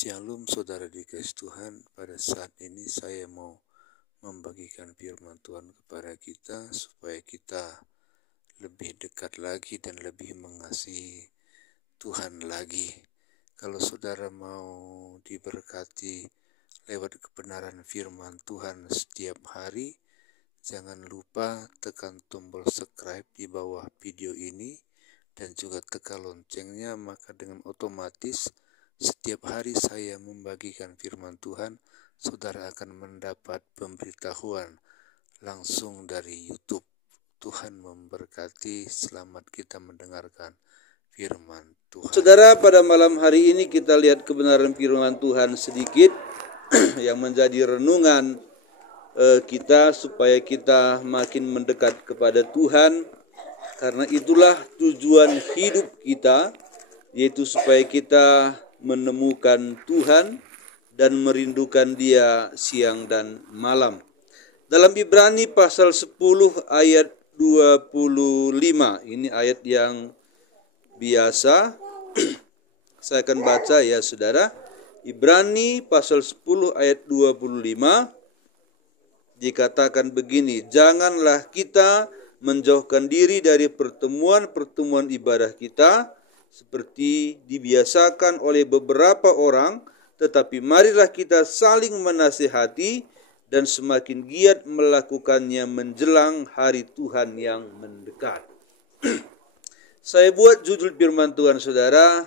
Shalom saudara dikasih Tuhan, pada saat ini saya mau membagikan firman Tuhan kepada kita supaya kita lebih dekat lagi dan lebih mengasihi Tuhan lagi. Kalau saudara mau diberkati lewat kebenaran firman Tuhan setiap hari, jangan lupa tekan tombol subscribe di bawah video ini dan juga tekan loncengnya, maka dengan otomatis setiap hari saya membagikan firman Tuhan, saudara akan mendapat pemberitahuan langsung dari YouTube. Tuhan memberkati, selamat kita mendengarkan firman Tuhan. Saudara, pada malam hari ini kita lihat kebenaran firman Tuhan sedikit yang menjadi renungan kita supaya kita makin mendekat kepada Tuhan. Karena itulah tujuan hidup kita, yaitu supaya kita menemukan Tuhan dan merindukan Dia siang dan malam. Dalam Ibrani pasal 10 ayat 25, ini ayat yang biasa. Saya akan baca ya saudara. Ibrani pasal 10 ayat 25 dikatakan begini, janganlah kita menjauhkan diri dari pertemuan-pertemuan ibadah kita, seperti dibiasakan oleh beberapa orang, tetapi marilah kita saling menasihati dan semakin giat melakukannya menjelang hari Tuhan yang mendekat. Saya buat judul firman Tuhan saudara,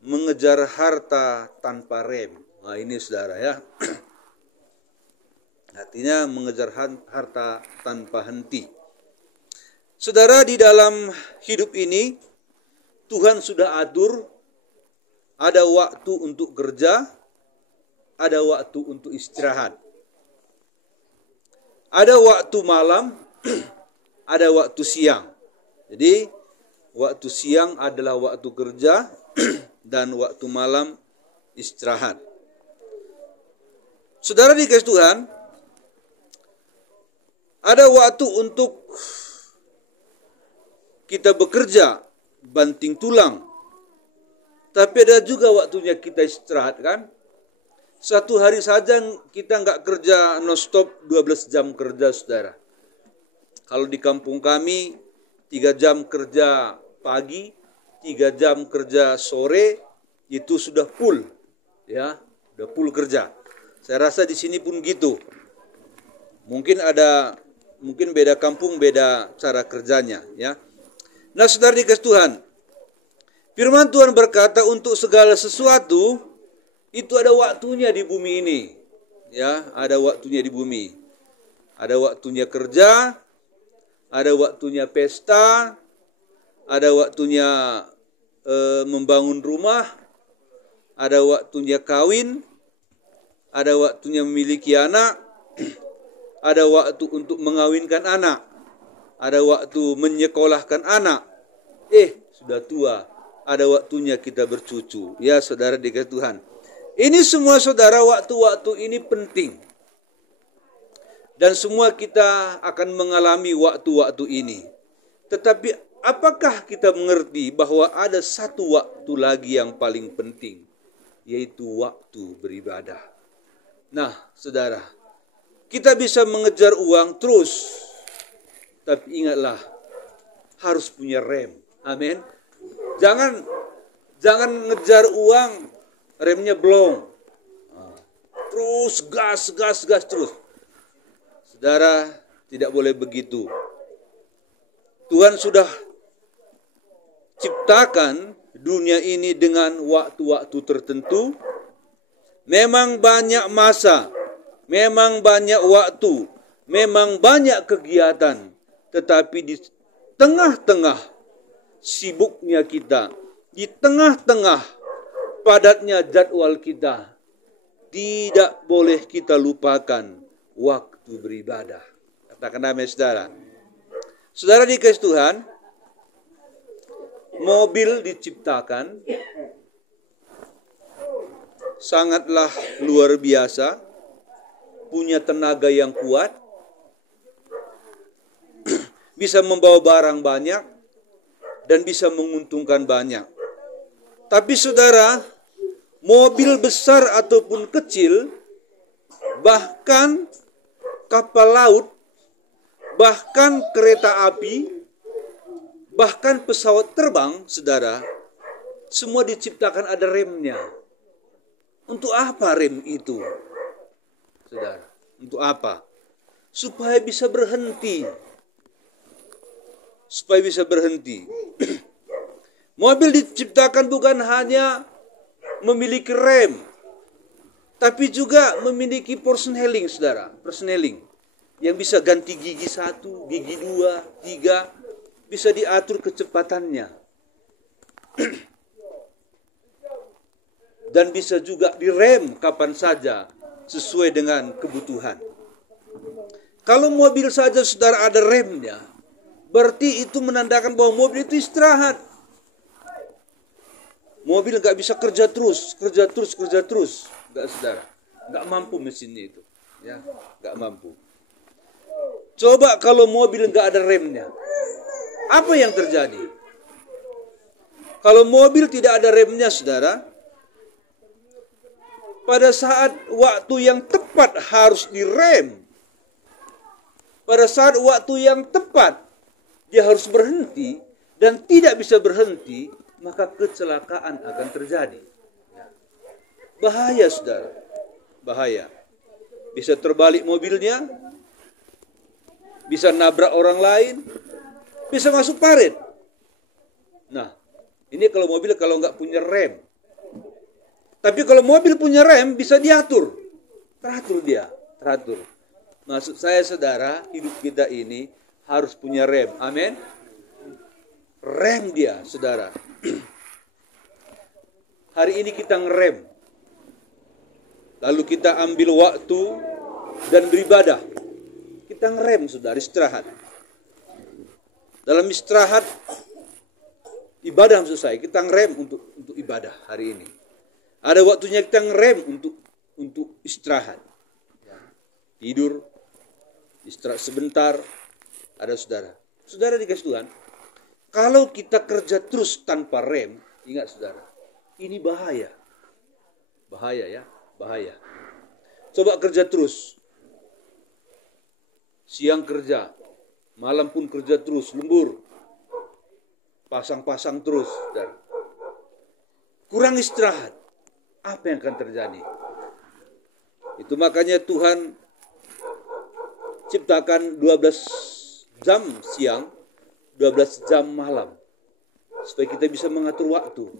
mengejar harta tanpa rem. Nah ini saudara ya. Artinya mengejar harta tanpa henti. Saudara, di dalam hidup ini Tuhan sudah atur, ada waktu untuk kerja, ada waktu untuk istirahat. Ada waktu malam, ada waktu siang. Jadi, waktu siang adalah waktu kerja dan waktu malam istirahat. Saudara dikasih Tuhan, ada waktu untuk kita bekerja, banting tulang. Tapi ada juga waktunya kita istirahat kan. Satu hari saja kita nggak kerja non-stop 12 jam kerja saudara. Kalau di kampung kami 3 jam kerja pagi, 3 jam kerja sore, itu sudah full. Ya, sudah full kerja. Saya rasa di sini pun gitu. Mungkin beda kampung, beda cara kerjanya ya. Nah saudara dikasih Tuhan, firman Tuhan berkata untuk segala sesuatu itu ada waktunya di bumi ini. Ya, ada waktunya di bumi. Ada waktunya kerja, ada waktunya pesta, ada waktunya membangun rumah, ada waktunya kawin, ada waktunya memiliki anak, ada waktu untuk mengawinkan anak, ada waktu menyekolahkan anak. Sudah tua, ada waktunya kita bercucu. Ya saudara dikasih Tuhan. Ini semua saudara, waktu-waktu ini penting. Dan semua kita akan mengalami waktu-waktu ini. Tetapi apakah kita mengerti bahwa ada satu waktu lagi yang paling penting, yaitu waktu beribadah. Nah saudara, kita bisa mengejar uang terus, tapi ingatlah harus punya rem. Amin. Jangan ngejar uang, remnya belum. Terus gas terus. Saudara, tidak boleh begitu. Tuhan sudah ciptakan dunia ini dengan waktu-waktu tertentu. Memang banyak masa, memang banyak waktu, memang banyak kegiatan. Tetapi di tengah-tengah sibuknya kita, di tengah-tengah padatnya jadwal kita, tidak boleh kita lupakan waktu beribadah. Katakan amin saudara. Saudara dikasih Tuhan, mobil diciptakan sangatlah luar biasa, punya tenaga yang kuat, bisa membawa barang banyak, dan bisa menguntungkan banyak. Tapi saudara, mobil besar ataupun kecil, bahkan kapal laut, bahkan kereta api, bahkan pesawat terbang, saudara, semua diciptakan ada remnya. Untuk apa rem itu, saudara? Untuk apa? Supaya bisa berhenti. Supaya bisa berhenti. Mobil diciptakan bukan hanya memiliki rem, tapi juga memiliki persneling, saudara. Persneling yang bisa ganti gigi 1, gigi 2, 3, bisa diatur kecepatannya. Dan bisa juga direm kapan saja sesuai dengan kebutuhan. Kalau mobil saja saudara ada remnya, berarti itu menandakan bahwa mobil itu istirahat. Mobil nggak bisa kerja terus. Nggak, saudara. Nggak mampu mesinnya itu. Ya, nggak mampu. Coba kalau mobil nggak ada remnya, apa yang terjadi? Kalau mobil tidak ada remnya, saudara, pada saat waktu yang tepat harus direm, pada saat waktu yang tepat dia harus berhenti dan tidak bisa berhenti, maka kecelakaan akan terjadi. Bahaya, saudara. Bahaya. Bisa terbalik mobilnya, bisa nabrak orang lain, bisa masuk parit. Nah, ini kalau mobil kalau nggak punya rem. Tapi kalau mobil punya rem, bisa diatur. Teratur dia, teratur. Maksud saya, saudara, hidup kita ini harus punya rem. Amin. Rem dia, saudara. Hari ini kita ngerem. Lalu kita ambil waktu dan beribadah. Kita ngerem, saudara, istirahat. Dalam istirahat, ibadah maksud saya, kita ngerem untuk ibadah hari ini. Ada waktunya kita ngerem untuk istirahat. Tidur, istirahat sebentar. Ada saudara. Saudara dikasih Tuhan, kalau kita kerja terus tanpa rem, ingat saudara, ini bahaya. Bahaya ya, bahaya. Coba kerja terus. Siang kerja, malam pun kerja terus, lembur. Pasang-pasang terus, saudara. Kurang istirahat. Apa yang akan terjadi? Itu makanya Tuhan ciptakan 12 jam siang, 12 jam malam. Supaya kita bisa mengatur waktu.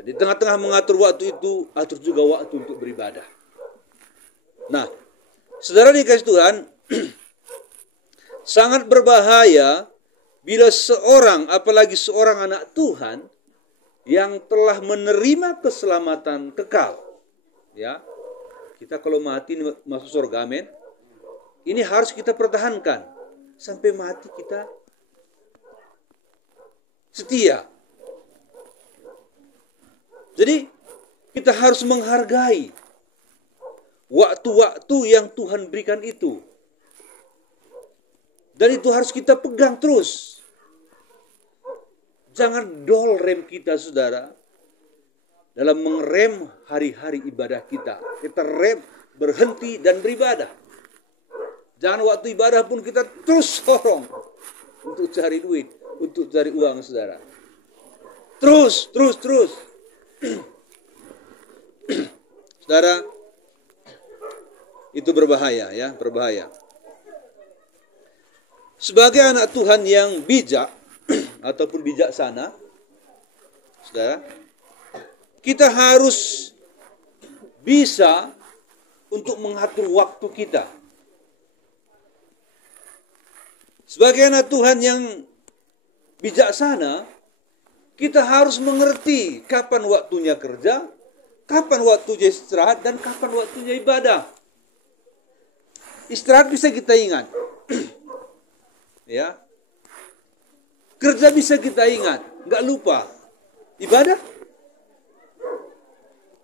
Dan di tengah-tengah mengatur waktu itu, atur juga waktu untuk beribadah. Nah, saudara dikasih Tuhan, sangat berbahaya bila seorang, apalagi seorang anak Tuhan, yang telah menerima keselamatan kekal, ya, kita kalau mati masuk surga, amin. Ini harus kita pertahankan sampai mati, kita setia. Jadi kita harus menghargai waktu-waktu yang Tuhan berikan itu, dan itu harus kita pegang terus. Jangan dol rem kita, saudara, dalam mengerem hari-hari ibadah kita. Kita rem, berhenti dan beribadah. Jangan waktu ibadah pun kita terus sorong untuk cari duit, untuk cari uang, saudara. Terus. Saudara, itu berbahaya ya, berbahaya. Sebagai anak Tuhan yang bijak ataupun bijaksana, saudara, kita harus bisa untuk mengatur waktu kita. Sebagai anak Tuhan yang bijaksana, kita harus mengerti kapan waktunya kerja, kapan waktunya istirahat, dan kapan waktunya ibadah. Istirahat bisa kita ingat. Ya. Kerja bisa kita ingat, nggak lupa. Ibadah?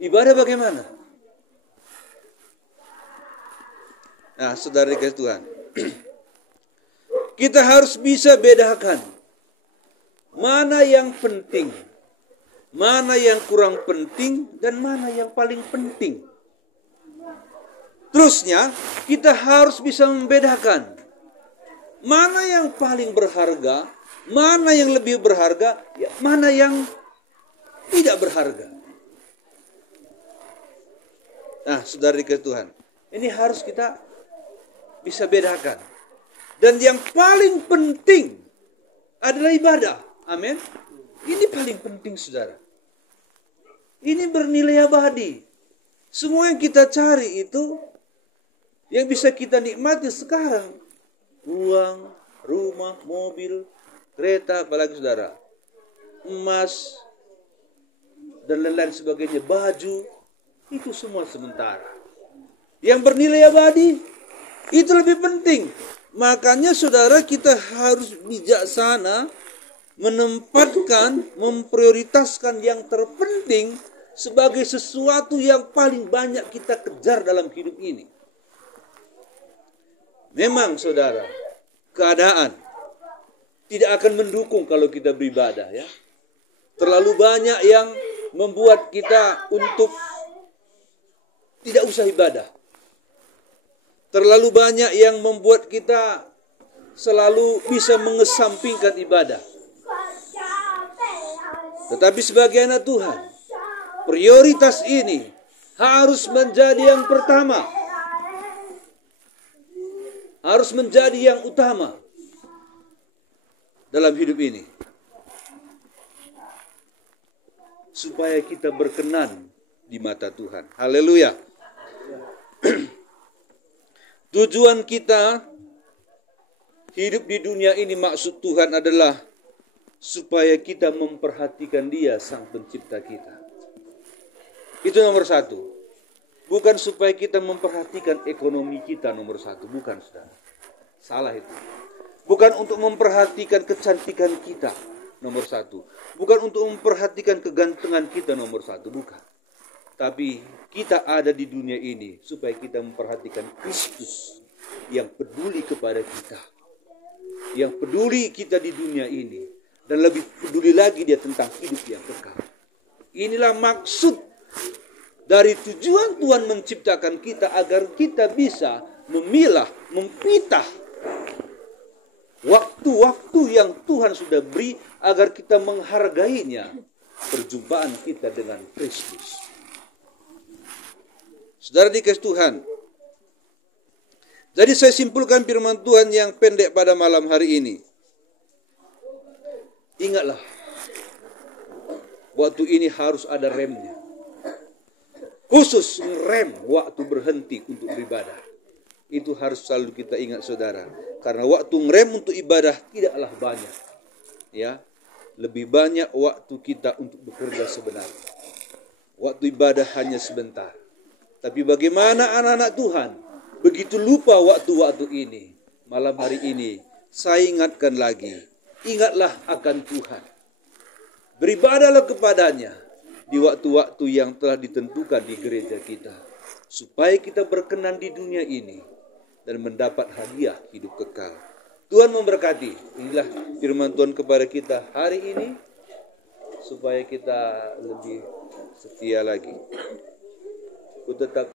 Ibadah bagaimana? Nah, saudara dikasih Tuhan, kita harus bisa bedakan mana yang penting, mana yang kurang penting dan mana yang paling penting. Terusnya, kita harus bisa membedakan mana yang paling berharga, mana yang lebih berharga, mana yang tidak berharga. Nah, saudara dikasihi Tuhan, ini harus kita bisa bedakan. Dan yang paling penting adalah ibadah. Amin. Ini paling penting, saudara. Ini bernilai abadi. Semua yang kita cari itu, yang bisa kita nikmati sekarang, uang, rumah, mobil, kereta, apalagi saudara, emas, dan lain-lain sebagainya, baju, itu semua sementara. Yang bernilai abadi, itu lebih penting. Makanya saudara, kita harus bijaksana menempatkan, memprioritaskan yang terpenting sebagai sesuatu yang paling banyak kita kejar dalam hidup ini. Memang saudara, keadaan tidak akan mendukung kalau kita beribadah, ya. Terlalu banyak yang membuat kita untuk tidak usah ibadah. Terlalu banyak yang membuat kita selalu bisa mengesampingkan ibadah. Tetapi sebagai anak Tuhan, prioritas ini harus menjadi yang pertama. Harus menjadi yang utama dalam hidup ini. Supaya kita berkenan di mata Tuhan. Haleluya. Tujuan kita hidup di dunia ini, maksud Tuhan adalah supaya kita memperhatikan Dia, Sang Pencipta kita. Itu nomor satu. Bukan supaya kita memperhatikan ekonomi kita nomor satu. Bukan, saudara. Salah itu. Bukan untuk memperhatikan kecantikan kita nomor satu. Bukan untuk memperhatikan kegantengan kita nomor satu. Bukan. Tapi kita ada di dunia ini supaya kita memperhatikan Kristus yang peduli kepada kita. Yang peduli kita di dunia ini. Dan lebih peduli lagi Dia tentang hidup yang kekal. Inilah maksud dari tujuan Tuhan menciptakan kita, agar kita bisa memilah, mempitah waktu-waktu yang Tuhan sudah beri agar kita menghargainya, perjumpaan kita dengan Kristus. Saudara dikasihi Tuhan, jadi saya simpulkan firman Tuhan yang pendek pada malam hari ini. Ingatlah, waktu ini harus ada remnya. Khusus rem waktu berhenti untuk beribadah. Itu harus selalu kita ingat, saudara. Karena waktu ngerem untuk ibadah tidaklah banyak. Ya, lebih banyak waktu kita untuk bekerja sebenarnya. Waktu ibadah hanya sebentar. Tapi bagaimana anak-anak Tuhan begitu lupa waktu-waktu ini. Malam hari ini saya ingatkan lagi. Ingatlah akan Tuhan. Beribadahlah kepadanya di waktu-waktu yang telah ditentukan di gereja kita, supaya kita berkenan di dunia ini dan mendapat hadiah hidup kekal. Tuhan memberkati. Inilah firman Tuhan kepada kita hari ini, supaya kita lebih setia lagi. Ku tetap